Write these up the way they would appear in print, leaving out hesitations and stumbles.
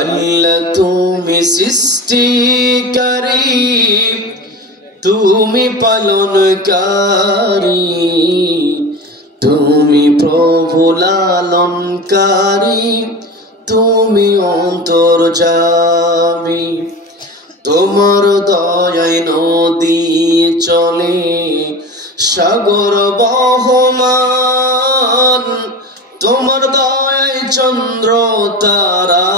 আল্লাহ তুমি সৃষ্টিকারী, তুমি পালনকারী, তুমি প্রভু লালনকারী, তুমি অন্তর্যামী। তোমার দয়ায় নদী চলে, সাগর বহমান, তোমার দয়ায় চন্দ্র তারা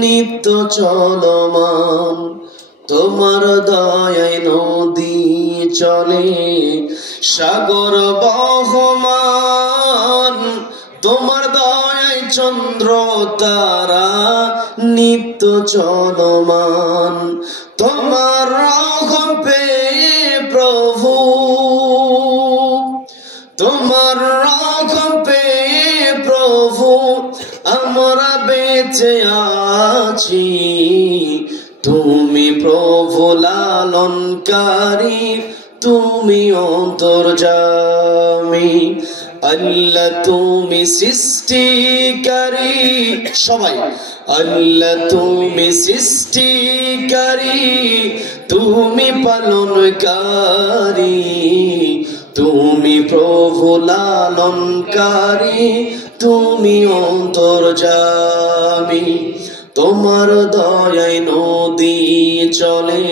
নিত্য চলমান। তোমার দয়ায় নদী চলে, সাগর বহমান, তোমার দয়ায় চন্দ্র তারা নিত্য চলমান। তোমার রহম পেয়ে প্রভু, তোমার রহম পেয়ে প্রভু আমরা বেঁচে আছি। তুমি প্রভু লালনকারী, তুমি অন্তর্যামী। আল্লাহ তুমি সৃষ্টিকারী, সবাই আল্লাহ তুমি সৃষ্টিকারী, তুমি পালনকারী, তুমি প্রভু লালনকারী, তুমি অন্তর্যামী। তোমার দয়ায় নদী চলে,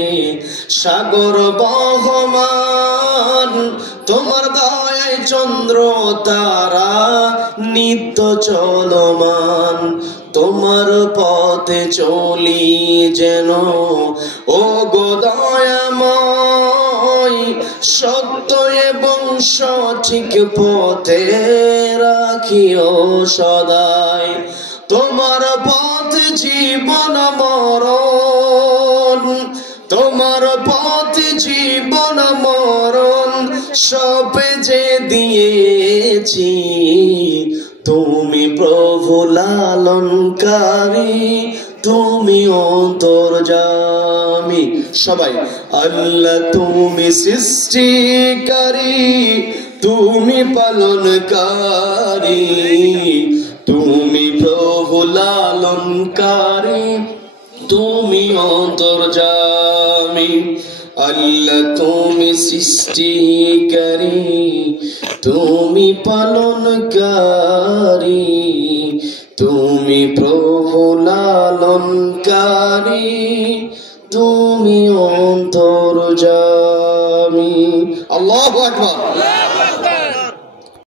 সাগর বহমান, তোমার দয়ায় চন্দ্র তারা নিত্য চলমান। তোমার পথে চলি যেন ও গো দয়াময়, সত্য এবং সঠিক পথে রাখিও সদাই। তোমার পথ জীবন মরণ, তোমার পথ জীবন মরণ সবে যে দিয়েছি। তুমি প্রভু লালনকারী, তুমি অন্তর্যামী। সবাই আল্লাহ তুমি সৃষ্টিকারী, তুমি পালনকারী, তুমি প্রভু লালনকারী, তুমি অন্তর্যামী। আল্লাহ তুমি সৃষ্টিকারী, তুমি পালনকারী, তুমি প্রভু লালনকারী, তুমি অন্তর্যামী। আল্লাহু আকবার।